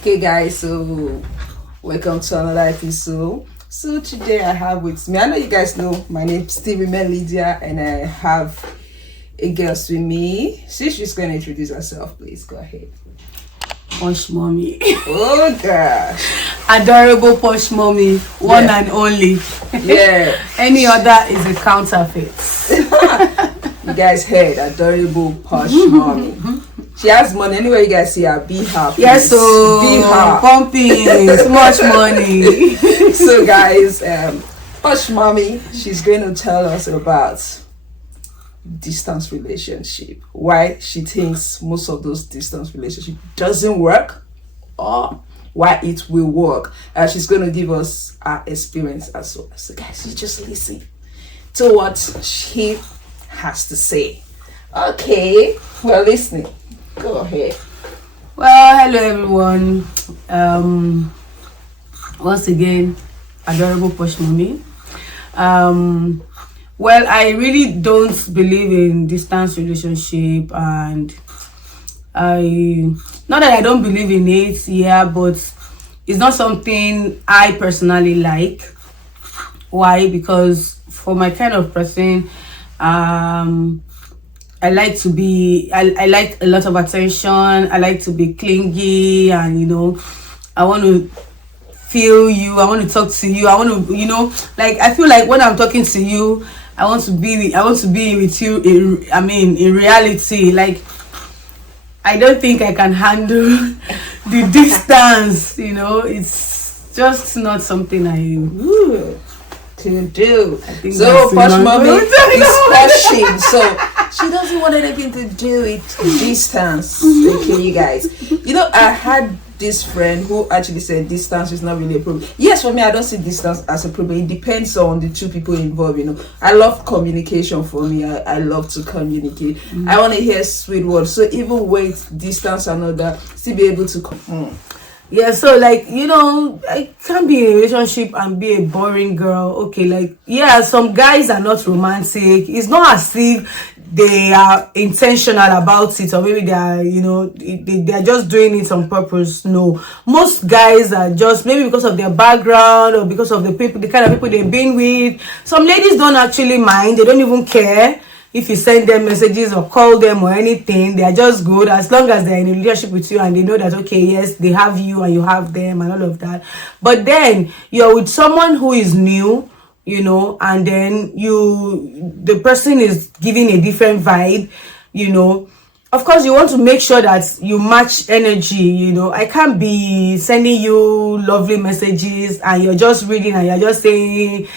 Okay, guys, so welcome to another episode. So today I have with me, I know you guys know my name is Stevie Lydia, and I have a guest with me. She's going to introduce herself. Please go ahead. Posh mommy. Oh gosh. Adorable posh mommy, one and only. Yeah. Any other is a counterfeit. You guys heard adorable posh mommy. She has money. Anyway, you guys see her, be her. Please. Yes, so be her. pumping, so much money. So guys, posh mommy, she's going to tell us about distance relationship, why she thinks most of those distance relationship doesn't work, or why it will work. She's going to give us her experience as well. So guys, you just listen to what she has to say. Okay, we're listening. Go ahead. Well, hello everyone. Once again, adorable posh mommy. Well, I really don't believe in distance relationship, and not that I don't believe in it, yeah, but it's not something I personally like. Why? Because for my kind of person, I like to be, I like a lot of attention. I like to be clingy, and I want to feel you. I want to talk to you. I want to, like, I feel like when I'm talking to you, I want to be with you in reality. Like, I don't think I can handle the distance, it's just not something I to do. I think so posh mommy is poshing, so she doesn't want anything to do with distance. Okay, you guys, I had this friend who actually said distance is not really a problem. Yes, for me, I don't see distance as a problem. It depends on the two people involved. I love communication. For me, I love to communicate. I want to hear sweet words. So even with distance and all that, still be able to Yeah, so like, I can't be in a relationship and be a boring girl. Okay, like, yeah, some guys are not romantic. It's not as if they are intentional about it, or maybe they are, they are just doing it on purpose. No, most guys are just maybe because of their background or because of the kind of people they've been with. Some ladies don't actually mind. They don't even care if you send them messages or call them or anything. They are just good as long as they're in a relationship with you and they know that, okay, yes, they have you and you have them and all of that. But then you're with someone who is new, and then the person is giving a different vibe, of course you want to make sure that you match energy. I can't be sending you lovely messages and you're just reading and you're just saying,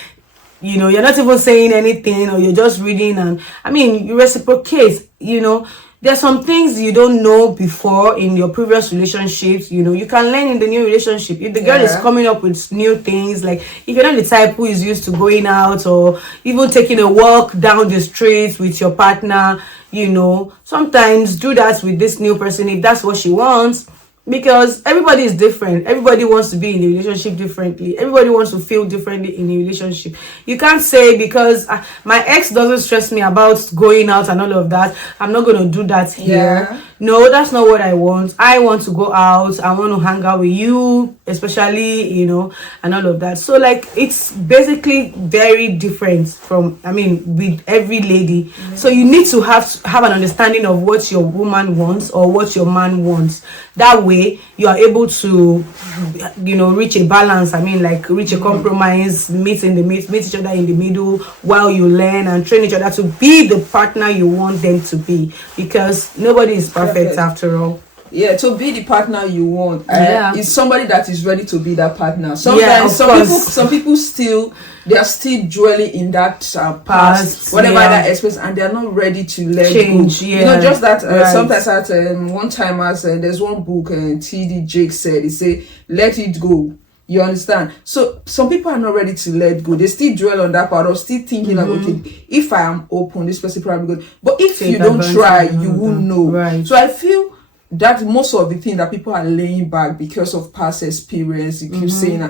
you're not even saying anything, or you're just reading, and you reciprocate. There's some things you don't know before in your previous relationships. You can learn in the new relationship. If the girl is coming up with new things, like if you're not the type who is used to going out or even taking a walk down the street with your partner, sometimes do that with this new person if that's what she wants. Because everybody is different. Everybody wants to be in a relationship differently. Everybody wants to feel differently in a relationship. You can't say because my ex doesn't stress me about going out and all of that, I'm not going to do that here. Yeah. No, that's not what I want. I want to go out. I want to hang out with you, especially, and all of that. So, like, it's basically very different from, with every lady. So you need to have an understanding of what your woman wants or what your man wants. That way, you are able to, reach a balance. Reach a compromise, meet each other in the middle while you learn and train each other to be the partner you want them to be. Because nobody is perfect after all. Yeah, to be the partner you want, is somebody that is ready to be that partner. Sometimes, some people they are still dwelling in that past, whatever that experience, and they are not ready to let change. Go. Yeah, just that sometimes at one time, as there's one book, T.D. Jakes said, he said, "Let it go." You understand? So some people are not ready to let go. They still dwell on that part or still thinking like, okay, if I am open, this person probably good. But if you don't try, you won't know. Right. So I feel that most of the thing that people are laying back because of past experience. You keep saying,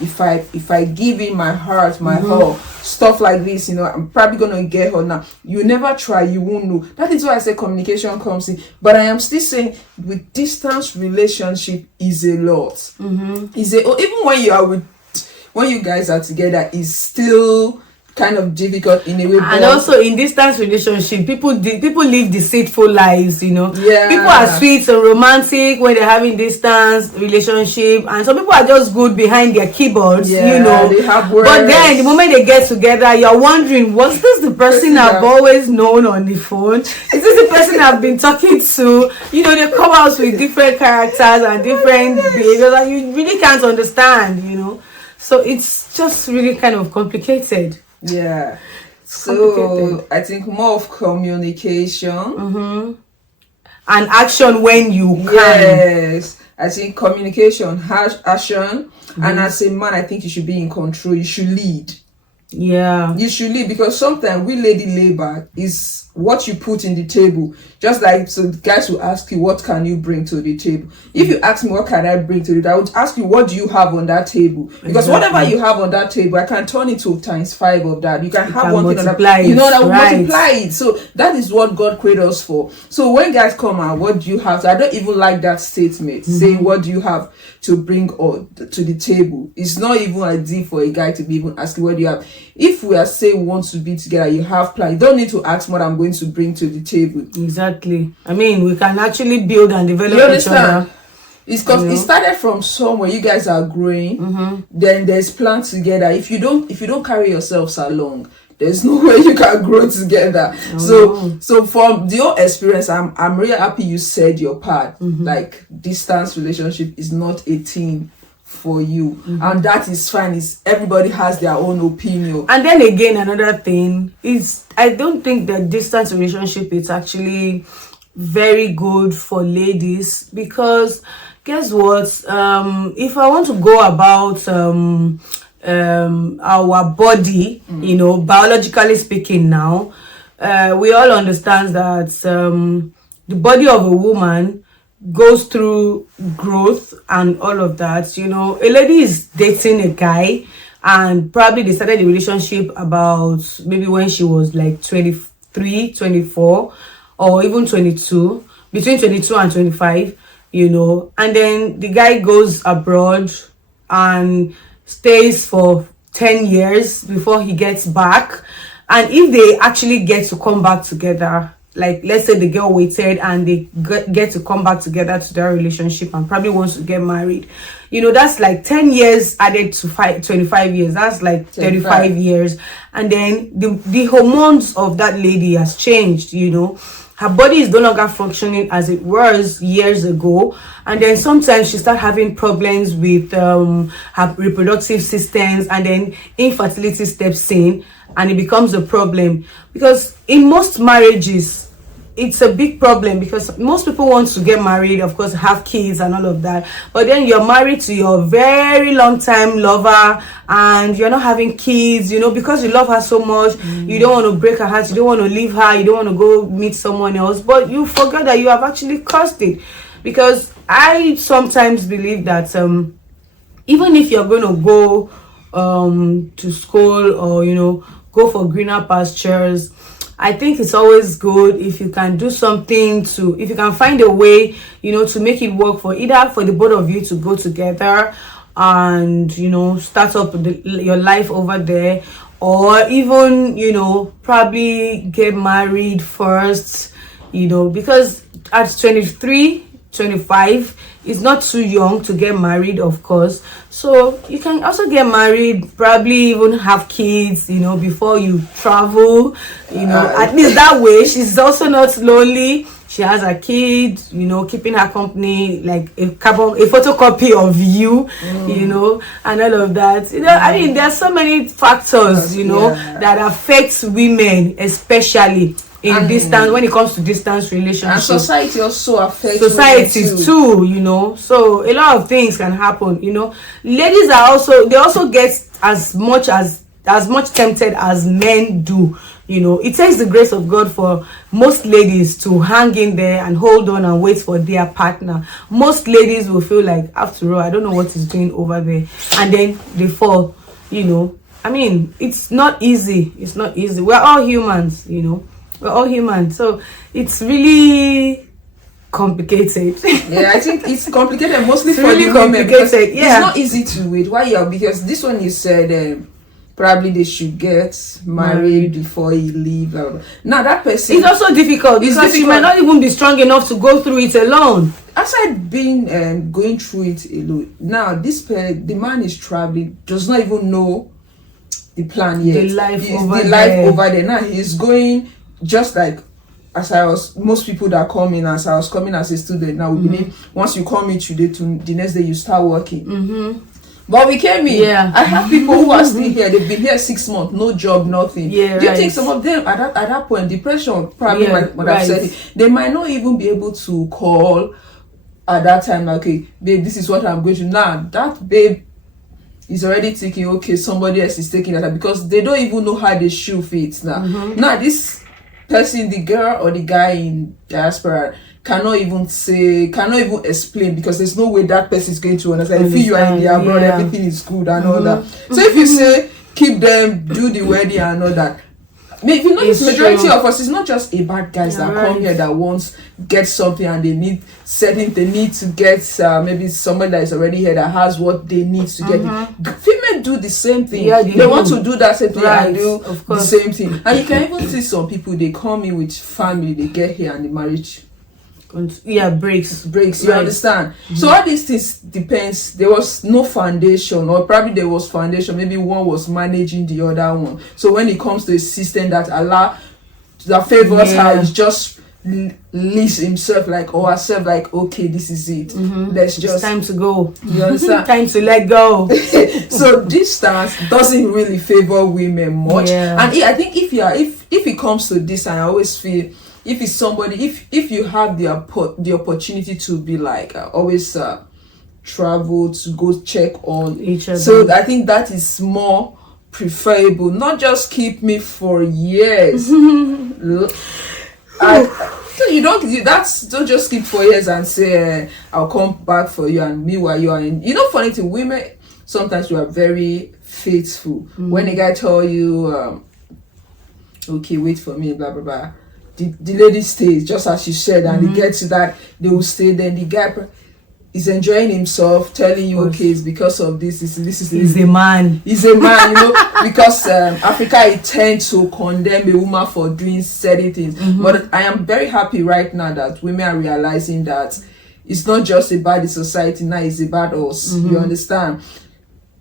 if I give in my heart, my whole stuff like this, I'm probably gonna get her now. You never try, you won't know. That is why I say communication comes in. But I am still saying with distance relationship is a lot. Even when you guys are together, is still kind of difficult in a way. And also in distance relationship, people live deceitful lives, Yeah. People are sweet and romantic when they're having distance relationship, and some people are just good behind their keyboards, Yeah, they have words. But then the moment they get together, you're wondering, was this the person I've always known on the phone? Is this the person I've been talking to? They come out with different characters and different behaviors, and you really can't understand, So it's just really kind of complicated. Yeah. So I think more of communication. And action when you can. Yes. I think communication has action. And as a man, I think you should be in control. You should lead. Yeah. You should lead, because sometimes we lady lay back is what you put in the table. Just like, so guys will ask you, what can you bring to the table? If you ask me, what can I bring to it? I would ask you, what do you have on that table? Because whatever you have on that table, I can turn it to ×5 of that. You can have one thing on that. That will multiply it. So that is what God created us for. So when guys come out, what do you have? So I don't even like that statement, saying, what do you have to bring to the table? It's not even ideal for a guy to be even asking, what do you have? If we are saying we want to be together, you have plan. You don't need to ask what I'm going to bring to the table. Exactly. I mean, we can actually build and develop each other. It's because it started from somewhere. You guys are growing. Then there's plans together. If you don't carry yourselves along, there's no way you can grow together. So from your experience, I'm really happy you said your part. Like, distance relationship is not a thing for you, and that is fine. Everybody has their own opinion. And then again, another thing is, I don't think that distance relationship is actually very good for ladies, because guess what, if I want to go about our body, biologically speaking, now we all understand that the body of a woman goes through growth and all of that. A lady is dating a guy, and probably they started the relationship about maybe when she was like 23, 24, or even 22, between 22 and 25, and then the guy goes abroad and stays for 10 years before he gets back. And if they actually get to come back together, like, let's say the girl waited and they get to come back together to their relationship and probably wants to get married, that's like 10 years added to 25 years. That's like 35 years. And then the hormones of that lady has changed. Her body is no longer functioning as it was years ago. And then sometimes she starts having problems with her reproductive systems, and then infertility steps in, and it becomes a problem. Because in most marriages, it's a big problem, because most people want to get married, of course, have kids and all of that, but then you're married to your very long time lover and you're not having kids, because you love her so much. You don't want to break her heart, you don't want to leave her, you don't want to go meet someone else, but you forget that you have actually caused it. Because I sometimes believe that even if you're going to go to school, or go for greener pastures, I think it's always good if you can do something if you can find a way, to make it work for the both of you to go together and, start up your life over there, or even, probably get married first, because at 23, 25, it's not too young to get married, of course. So you can also get married, probably even have kids, before you travel, at least that way she's also not lonely. She has a kid, keeping her company, like a photocopy of you, and all of that. I mean, there's so many factors, that affects women, especially in distance, when it comes to distance relationships. And society also affects societies too, so a lot of things can happen. Ladies they also get as much tempted as men do You know, it takes the grace of God for most ladies to hang in there and hold on and wait for their partner. Most ladies will feel like, after all, I don't know what is going over there, and then they fall. You know, I mean, it's not easy. It's not easy. We're all humans, you know. We're all human. So it's really complicated. Yeah, I think it's complicated mostly for really the women, because complicated. Yeah. it's not easy to wait. Why? Yeah, because this one you said probably they should get married before you leave. Blah, blah. Now that person, it's also difficult because you might not even be strong enough to go through it alone. Aside being going through it alone, now the man is traveling, does not even know the plan yet. The life over there. Now he's going just like most people that come in, as I was coming as a student. Now we believe once you come in today, to the next day you start working. But we came in. Yeah. I have people who are still here. They've been here 6 months, no job, nothing. Yeah, Do you think some of them at that point, depression probably might have said it. They might not even be able to call at that time, like, okay, babe, this is what I'm going to. Now that babe is already thinking, okay, somebody else is taking that, because they don't even know how they shoe fit now. Now this person, the girl or the guy in diaspora, cannot even explain, because there's no way that person is going to understand. If you are in the abroad, everything is good and all that. So if you say keep them, do the wedding and all that, maybe you notice majority of us, it's not just about guys that come here that wants get something and they need to get maybe somebody that is already here that has what they need to get. Female do the same thing. Yeah, they want to do that same thing and do the same thing. And you can even see some people, they come in with family, they get here and the marriage breaks. You understand? So all these things depends. There was no foundation, or probably there was foundation, maybe one was managing the other one. So when it comes to a system that favors her, is just leaves himself like, or herself like, okay, this is it. It's time to go. You understand? Time to let go. So distance doesn't really favor women much. And I think if it comes to this, and I always feel, if it's somebody, if you have the opportunity to be like always travel to go check on each other, so I think that is more preferable. Not just keep me for years. Don't just keep for years and say I'll come back for you, and meanwhile you are in. You know, funny thing, women sometimes we are very faithful. When a guy tell you okay, wait for me, blah blah blah, the lady stays just as she said, and they get to that, they will stay. Then the guy is enjoying himself, telling you, okay, it's because of this. He's a man. He's a man, you know, because Africa, it tends to condemn a woman for doing certain things. But I am very happy right now that women are realizing that it's not just about the society now, it's about us. You understand?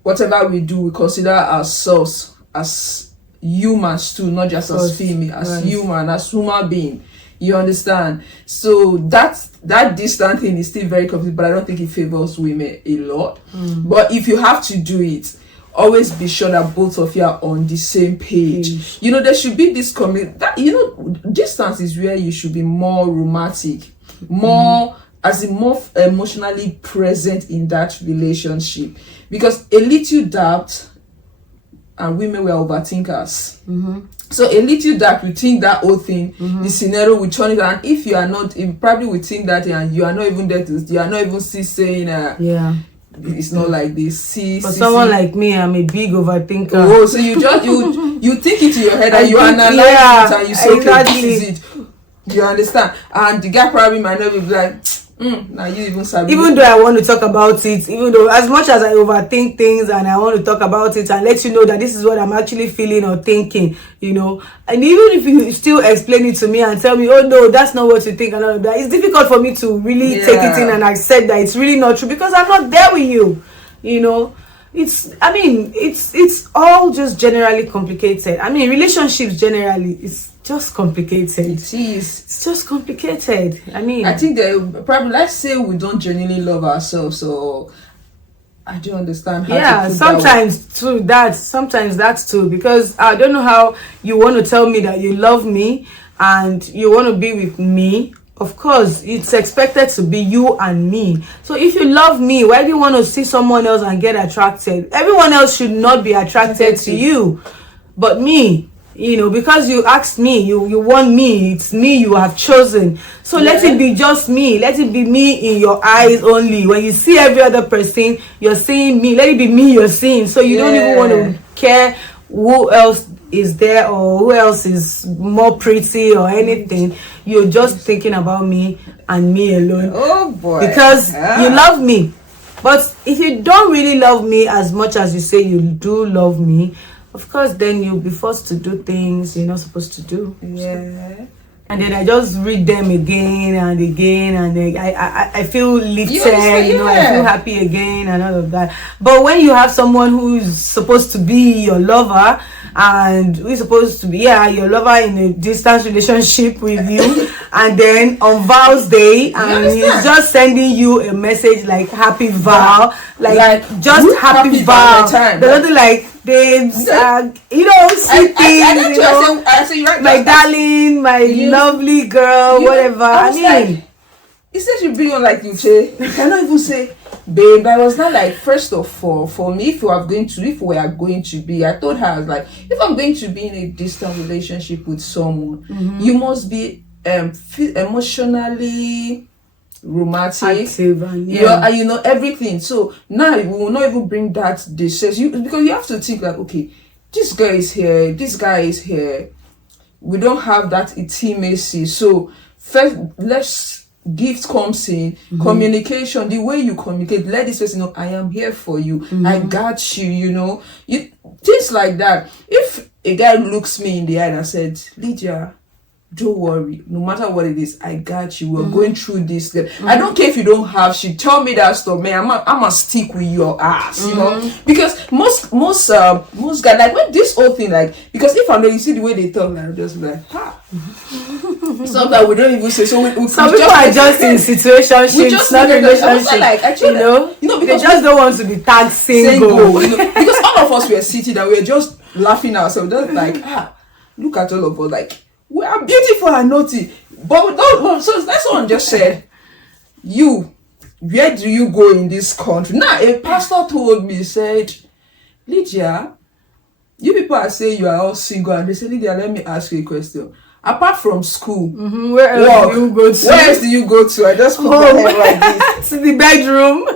Whatever we do, we consider ourselves as humans too, not just as female, as human, as human being. You understand? So that distant thing is still very complicated, but I don't think it favors women a lot. But if you have to do it, always be sure that both of you are on the same page. You know, there should be this distance is where you should be more romantic, more more emotionally present in that relationship, because a little doubt, and women were overthinkers. So a little that we think that whole thing, the scenario will turn it, and if you are not, probably we think that, and you are not even there you are not even saying it's not like this. Someone like me, I'm a big overthinker. Oh, so you just you think it in your head and you analyze it and you say, okay, this is it. You understand? And the guy probably might not be like, now you even sabi. Even though I want to talk about it, even though as much as I overthink things and I want to talk about it and let you know that this is what I'm actually feeling or thinking, you know, and even if you still explain it to me and tell me, oh no, that's not what you think and all of that, it's difficult for me to really take it in and accept that it's really not true, because I'm not there with you, you know. It's all just generally complicated. I mean, relationships generally, it's just complicated. It is. It's just complicated. I mean, I think that probably, let's say we don't genuinely love ourselves, so I do understand how to put sometimes that's too, because I don't know how you want to tell me that you love me and you want to be with me. Of course, it's expected to be you and me. So if you love me, why do you want to see someone else and get attracted? Everyone else should not be attracted to you, but me. you know, because you asked me, you want me, it's me you have chosen. So let it be just me. Let it be me in your eyes only. When you see every other person, you're seeing me. Let it be me you're seeing. So you don't even want to care who else is there or who else is more pretty or anything. You're just thinking about me and me alone. Oh boy. Because you love me. But if you don't really love me as much as you say you do love me, of course, then you'll be forced to do things you're not supposed to do. Yeah. And then I just read them again and again, and then I feel lifted, you know, I feel happy again and all of that. But when you have someone who's supposed to be your lover, and who's supposed to be your lover in a distance relationship with you, and then on vows day, and he's just sending you a message like happy vow, like just happy vow. There's nothing like babes, you know, sweet things, you know, my darling, my lovely girl, whatever. I mean, like, instead you bring on like you say, you cannot even say babe. I was not like, first of all, for me, if we are going to be, I told her, I was like, if I'm going to be in a distant relationship with someone, you must be emotionally romantic, active, and you know everything. So now we will not even bring that because you have to think like, okay, this guy is here, this guy is here, we don't have that intimacy. So first, let's gift comes in, communication, the way you communicate, let this person know I am here for you, I got you, you know, things like that. If a guy looks me in the eye and said, Lydia, don't worry, no matter what it is, I got you, we're going through this. I don't care if you don't have shit, tell me that stuff, man. I'm gonna stick with your ass, you know, because most guys, like, when this whole thing, like, because if I'm there, you see the way they talk, like, just be like, sometimes we don't even say. So some people are just in situationships, not relationships, like, actually, you know, because they just don't want to be tagged single. You know, because all of us were sitting there, we were just laughing ourselves, just like, look at all of us, like, we are beautiful and naughty, but we don't. So that's what I just said. Where do you go in this country? Now, a pastor told me, said, Lydia, you people are saying you are all single, and they said, Lydia, let me ask you a question. Apart from school, where else do you go to? Where else do you go to? I just put my head like this. To the bedroom.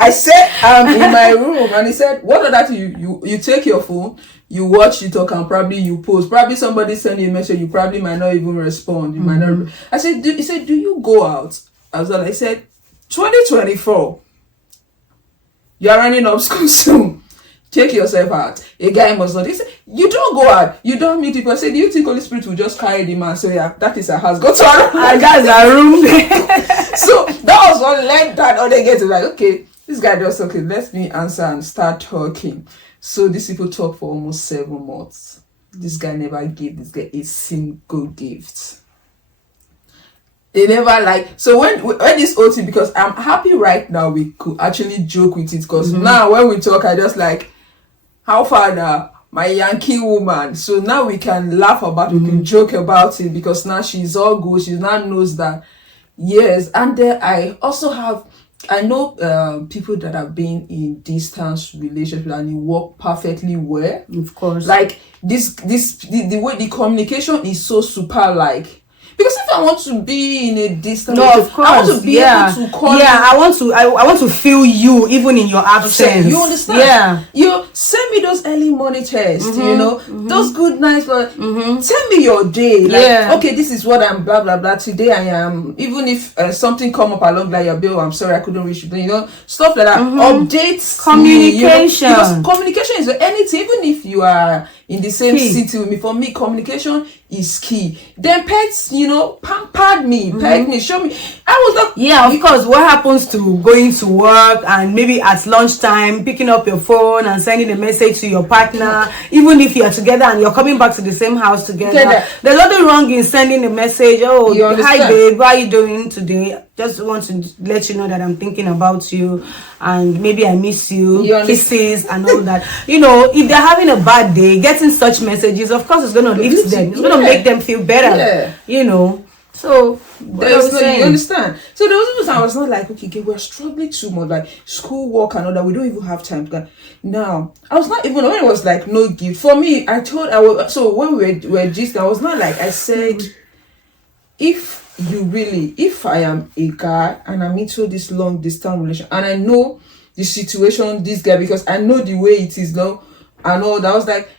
I said, I'm in my room, and he said, what are that? You take your phone, you watch, you talk, and probably you post. Probably somebody send you a message, you probably might not even respond. You might not. I said, he said, do you go out? I said, 2024, you are running up school soon. Take yourself out. A guy must not. He said, you don't go out. You don't meet people. I said, do you think Holy Spirit will just carry the man? So yeah, that is her house. Go to her room. That's her room. So that was what led that other guy to like, okay, this guy just, okay, let me answer and start talking. So these people talk for almost 7 months. This guy never gave this guy a single gift. They never like. So when this whole thing, because I'm happy right now we could actually joke with it, because now when we talk, I just like, how far now, my Yankee woman. So now we can laugh about it, we can joke about it, because now she's all good. She now knows that, yes. And then I also have, I know people that have been in distance relationships and it work perfectly well. Of course. Like the way the communication is so super, like, because if I want to be in a distance, of course, I want to be able to call you. I want to feel you even in your absence. You understand? Yeah. You send me those early morning texts, you know, those good nights, but tell me your day. Like, okay, this is what I'm blah blah blah. Today I am. Even if something come up along like your bill, I'm sorry I couldn't reach you. You know, stuff like that. Updates, communication. Me, you know, because communication is anything. Even if you are in the same city with me, for me, communication is key. Then pets, you know, pampered me, pet me, show me. I was like, of course. What happens to going to work and maybe at lunchtime picking up your phone and sending a message to your partner, even if you're together and you're coming back to the same house together. There's nothing wrong in sending a message. Oh, hi babe, how are you doing today? Just want to let you know that I'm thinking about you and maybe I miss you, kisses and all that. You know, if they're having a bad day, getting such messages, of course, it's going to lift them. It's going to make them feel better. You know. So There's no, you understand? So there was even I was not like, okay, we're struggling too much, like school work and all that. We don't even have time. Now, I was not even when it was like no gift for me. I told I was so when we were just I was not like I said, if I am a guy and I'm into this long distance relation and I know the situation this guy because I know the way it is now and all that, I was like,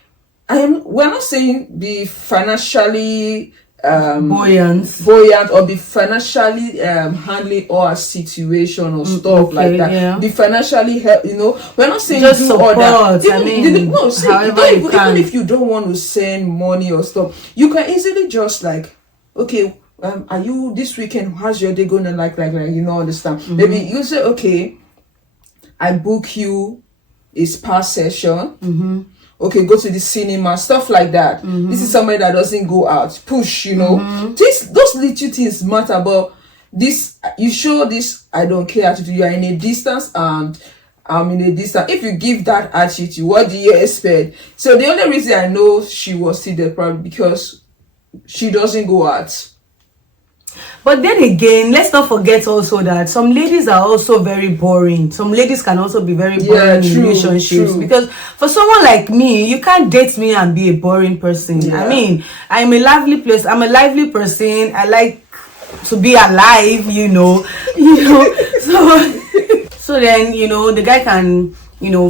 we're not saying be financially buoyant or be financially handling our situation or stuff like that. Yeah. Be financially help, we're not saying just do support, all that. Even if you don't want to send money or stuff, you can easily just like, okay, are you this weekend, how's your day going to like understand? Maybe you say, okay, I book you a spa session. Okay, go to the cinema, stuff like that. This is somebody that doesn't go out. Push, those little things matter, but this, you show this I don't care attitude. You are in a distance and I'm in a distance. If you give that attitude, what do you expect? So the only reason I know she was still there probably because she doesn't go out. But then again, let's not forget also that some ladies are also very boring. Some ladies can also be very boring in relationships. Because for someone like me, you can't date me and be a boring person. Yeah. I mean, I'm a lively person. I like to be alive, So then, the guy can,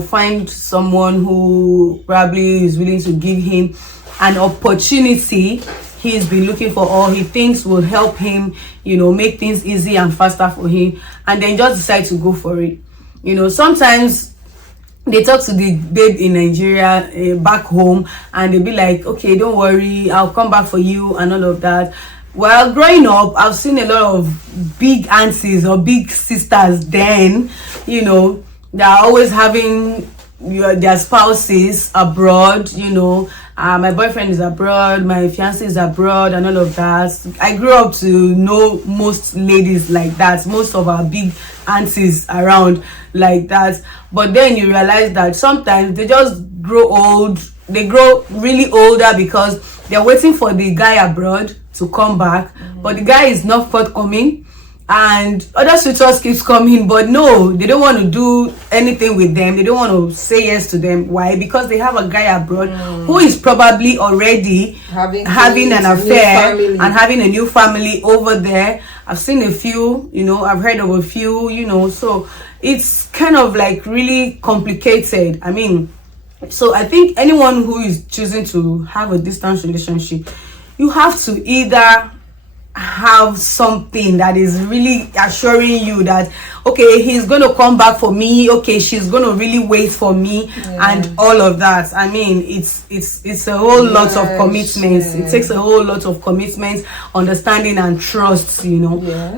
find someone who probably is willing to give him an opportunity he's been looking for or he thinks will help him, make things easy and faster for him, and then just decide to go for it. Sometimes they talk to the babe in Nigeria back home and they'll be like, okay, don't worry, I'll come back for you and all of that. Well, growing up, I've seen a lot of big aunties or big sisters then, they're always having their spouses abroad, my boyfriend is abroad, my fiance is abroad and all of that. I grew up to know most ladies like that, most of our big aunties around like that. But then you realize that sometimes they just grow old, they grow really older because they're waiting for the guy abroad to come back, but the guy is not forthcoming. And other suitors keeps coming, but no, they don't want to do anything with them. They don't want to say yes to them. Why? Because they have a guy abroad who is probably already having an affair and having a new family over there. I've seen a few, I've heard of a few, so it's kind of like really complicated. I mean, so I think anyone who is choosing to have a distance relationship, you have to either have something that is really assuring you that okay, he's going to come back for me, okay, she's going to really wait for me, and all of that. I mean, it's a whole lot of commitments. It takes a whole lot of commitments, understanding and trust,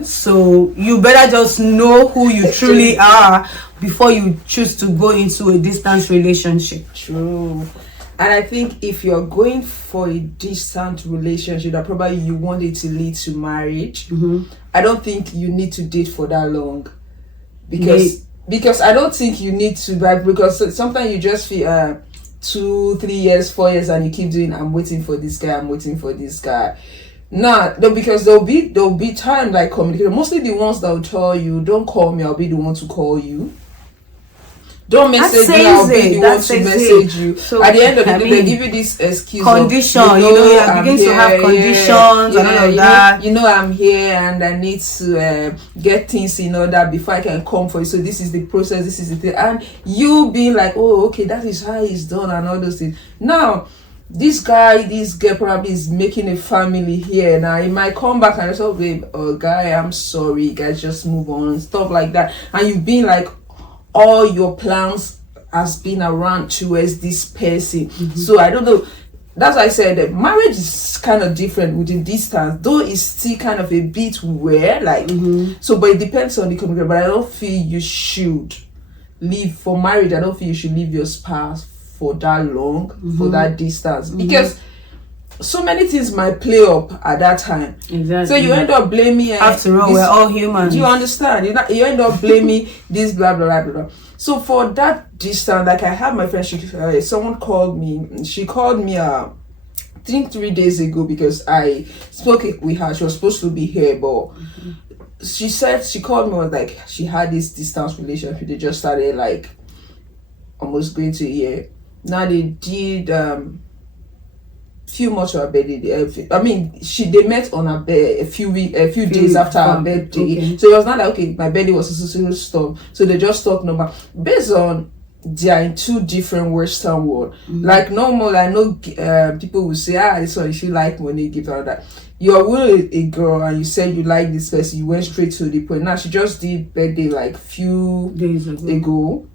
so you better just know who you truly are before you choose to go into a distance relationship. True. And I think if you're going for a distant relationship that probably you want it to lead to marriage, I don't think you need to date for that long. Because I don't think you need to, because sometimes you just feel 2, 3 years, 4 years and you keep doing I'm waiting for this guy. Nah, no, because there'll be time like communication. Mostly the ones that will tell you, don't call me, I'll be the one to call you. Don't message me, I'll be the one to message you. So, at the end of the day, they give you this excuse condition, you're beginning to have conditions and all of that. I'm here and I need to get things in order before I can come for you. So this is the process, this is the thing. And you being like, oh, okay, that is how it's done and all those things. Now, this girl probably is making a family here. Now, he might come back and say, oh, babe, guy, I'm sorry, guys, just move on, stuff like that. And you've been like, all your plans has been around towards this person. So I don't know, that's why I said that marriage is kind of different within distance, though it's still kind of a bit weird, like so, but it depends on the community. But I don't feel you should leave for marriage. I don't feel you should leave your spouse for that long, for that distance, because so many things might play up at that time. Exactly. So you end up blaming. After all, we're all humans. Do you understand? You end up blaming this blah blah blah blah. So for that distance, like I had my friend, someone called me. She called me think 3 days ago, because I spoke with her. She was supposed to be here, but she said, she called me, was like, she had this distance relationship. They just started like almost going to a year. Now they did few months of her birthday. They met on her a few days after her birthday. Okay. So it was not like, okay, my birthday was a stop. So they just stopped normal. Based on they are in two different Western world. Like normal, I know people will say, so if you like money, give her that. You're with a girl and you said you like this person, you went straight to the point. Now she just did birthday like few days ago.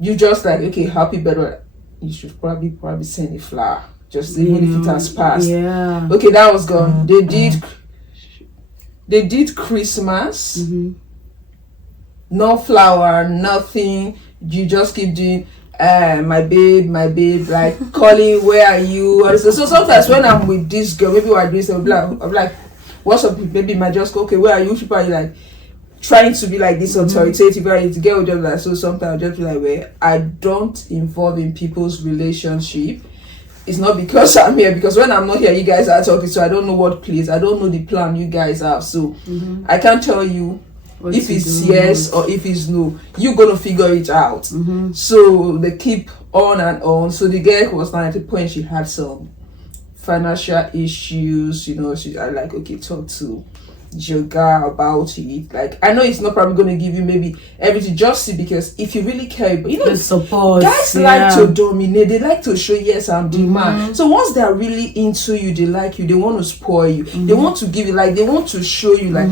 You just like, okay, happy birthday. You should probably send a flower. Just even if it has passed. Yeah. Okay, that was gone. They did Christmas. No flower, nothing. You just keep doing my babe, like calling, where are you? So sometimes when I'm with this girl, maybe we're doing something, I'm like, what's up? Maybe I just go, okay, where are you? People are like trying to be like this authoritative, right? To get with them, like, so sometimes I'll just be like, where I don't involve in people's relationship. It's not because I'm here, because when I'm not here, you guys are talking, so I don't know what place, I don't know the plan you guys have, so I can't tell you if it's yes or if it's no. You're gonna figure it out. So they keep on and on. So the girl was now at the point she had some financial issues, you know. I like, okay, talk to Joga about it. Like, I know it's not probably going to give you maybe everything, just see, because if you really care, but you know, the support, guys like to dominate, they like to show, yes, I'm the man. So once they're really into you, they like you, they want to spoil you, they want to give you, like, they want to show you, like,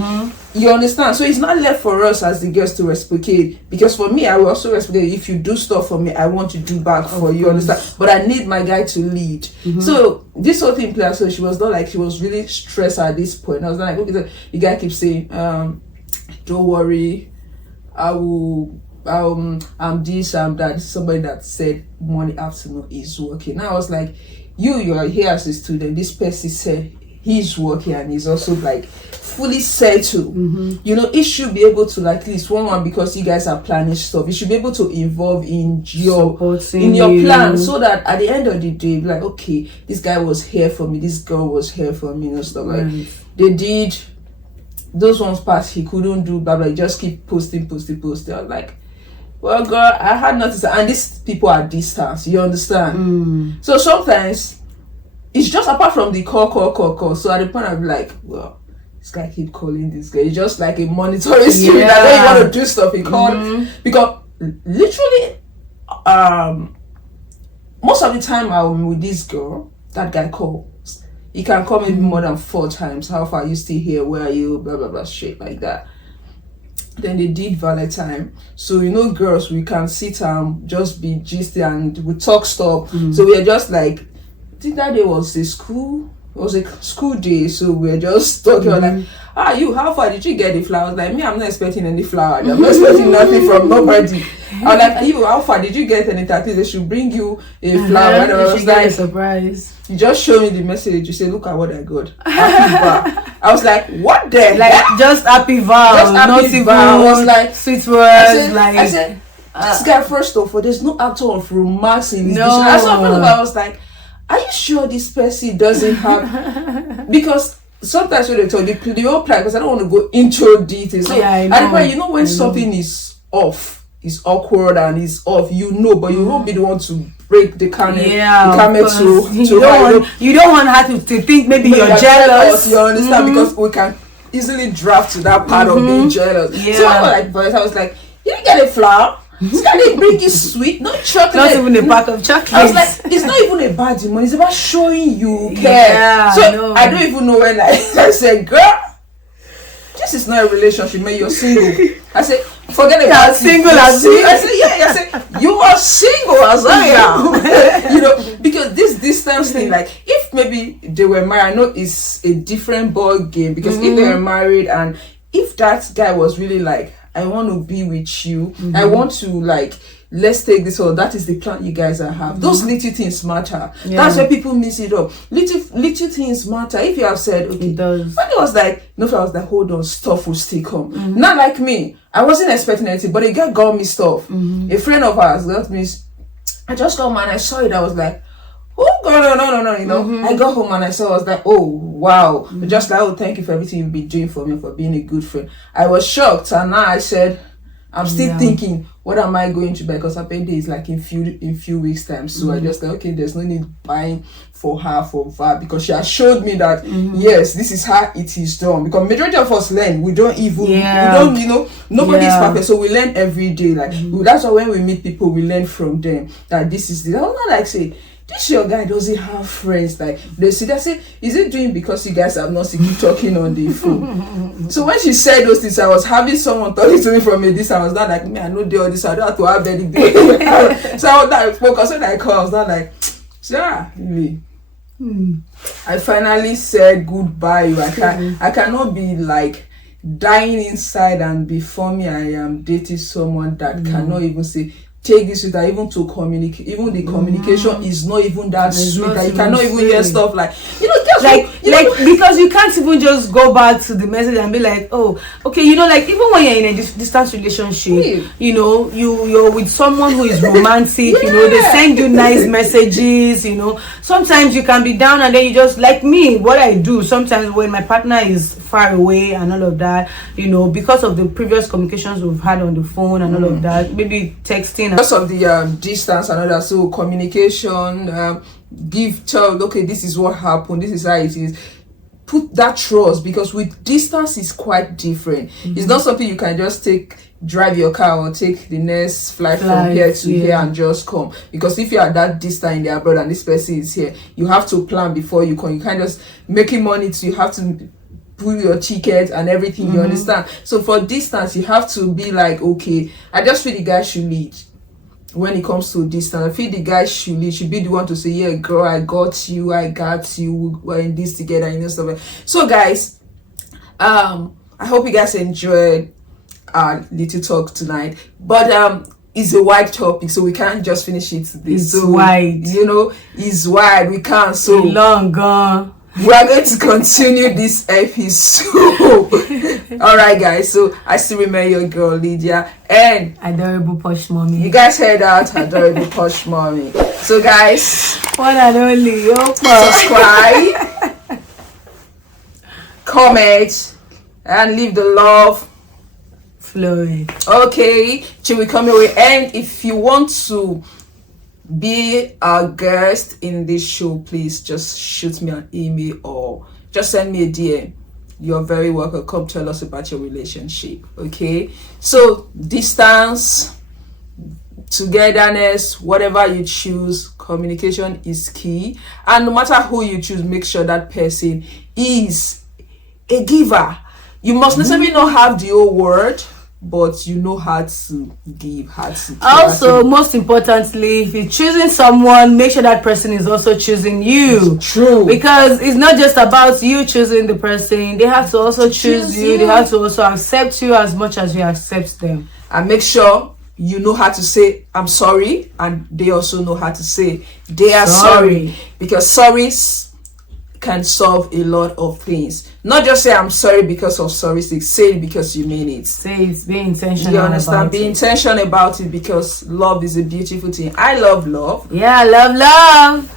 you understand. So it's not left for us as the girls to reciprocate, because for me, I will also reciprocate. If you do stuff for me, I want to do back for you, understand. But I need my guy to lead. So this whole thing played. So she was not like, she was really stressed at this point. I was like, okay, the guy keeps saying, don't worry, I'm this, I'm that. Somebody that said Monday afternoon is working. Now I was like, you're here as a student. This person said he's working and he's also like fully settled. You know, it should be able to, like, at least one, because you guys are planning stuff, you should be able to involve in your plan, so that at the end of the day, like, okay, this guy was here for me, this girl was here for me, and stuff. Like, they did those ones past, he couldn't do blah blah, he just keep posting. I was like, well, girl, I had nothing to say. And these people are distance, you understand? So sometimes it's just apart from the call. So at the point I'll be like, well, this guy keep calling this guy. It's just like a monitoring spirit. I know you want to do stuff. He called because literally, most of the time I'm with this girl, that guy calls. He can call maybe more than 4 times. How far are you still here? Where are you? Blah blah blah, shit like that. Then they did Valentine. So, you know, girls, we can sit and just be gisty and we talk stuff. So we are just like, I think that day was a school day, so we were just talking. Like, how far did you get the flowers? Like, me, I'm not expecting any flower. I'm not expecting nothing from nobody. I was like, how far did you get anything? At least they should bring you a flower. I was like, a surprise. You just show me the message. You say, look at what I got. Happy bar. I was like, what the like, just happy vow, not even I was like, sweet words. I said, this guy, first of all, there's no actor of romance in this. No. I was like, are you sure this person doesn't have? Because sometimes when they talk, the whole plan, because I don't want to go into details. So I know. And you know when something is off, is awkward and is off, you know, but you won't be the one to break the camel. You don't want her to think maybe you're jealous. You understand? Because we can easily draft to that part of being jealous. So I was like, you didn't get a flower. This guy didn't bring you sweet, no chocolate. Not even a pack of chocolate. I was like, it's not even about the money, it's about showing you care. So I don't even know when I said, girl, this is not a relationship, man, you're single. I said, forget about single as me. I said, I said, you are single as I am. You know, because this distance thing, like, if maybe they were married, I know it's a different ball game, because if they were married and if that guy was really like, I want to be with you, I want to, like, let's take this, or that is the plan you guys have. Those little things matter. That's where people miss it up. Little things matter. If you have said, okay, it does. When it was like, no, I was like, hold on, stuff will still come. Not like me. I wasn't expecting anything, but a girl got me stuff. A friend of ours got me. I just got man, I saw it. I was like, oh God, no, you know. I got home and I saw, I was like, oh wow, just like, oh, thank you for everything you've been doing for me, for being a good friend. I was shocked, and now I said, I'm still thinking, what am I going to buy? Because her birthday is like in few weeks time. So I just like, okay, there's no need buying for her for that, because she has showed me that yes, this is how it is done. Because majority of us learn, we don't even we don't, you know, nobody is perfect, so we learn every day. Like that's why when we meet people, we learn from them that this is the. I'm not like say, this your guy doesn't have friends. Like they say, is it doing because you guys have not seen you talking on the phone? So when she said those things, I was having someone talking to me from a distance. I was not like, me, I know all this, I don't have to have anything. So I was like, focus. When I called, I was not like, yeah, me. I finally said goodbye. I cannot be like dying inside, and before me I am dating someone that cannot even say, take this with her, even to communicate. Even the communication is not even that sweet. That you cannot even hear stuff like, you know, just like because you can't even just go back to the message and be like, oh, okay, you know, like even when you're in a distance relationship, you know, you're with someone who is romantic, you know, they send you nice messages, you know. Sometimes you can be down and then you just, like me, what I do sometimes when my partner is far away and all of that, you know, because of the previous communications we've had on the phone and all of that, maybe texting because of the distance and all that. So communication, tell, okay, this is what happened, this is how it is. Put that trust, because with distance is quite different. It's not something you can just drive your car or take the next flight from here to here and just come. Because if you are that distant in the abroad and this person is here, you have to plan before you come. You can't just making money, so you have to put your ticket and everything, you understand. So for distance, you have to be like, okay, I just feel the guy should lead. When it comes to distance, I feel the guy should be the one to say, yeah, girl, I got you, we're in this together, you know, stuff like. So guys, I hope you guys enjoyed our little talk tonight, but it's a wide topic, so we can't just finish it today. It's so wide, you know, it's wide, we can't. So long gone. We are going to continue this episode. All right, guys. So I still remember your girl Lydia and adorable posh mommy. You guys heard that, adorable posh mommy. So, guys, one and only, subscribe, comment, and leave the love flowing. Okay, till we come away. And if you want to be our guest in this show, please just shoot me an email or just send me a DM. You're very welcome. Come tell us about your relationship. Okay, so distance, togetherness, whatever you choose, communication is key. And no matter who you choose, make sure that person is a giver. You must necessarily not have the whole word, but you know how to give, how to give. Also, most importantly, if you're choosing someone, make sure that person is also choosing you. It's true. Because it's not just about you choosing the person. They have to also choose you. They have to also accept you as much as you accept them. And make sure you know how to say, I'm sorry. And they also know how to say, they are sorry. Because sorry can solve a lot of things. Not just say I'm sorry because of sorry's sake. Say it because you mean it. Say it. Be intentional. You understand? Be intentional about it, because love is a beautiful thing. I love love. Yeah, love.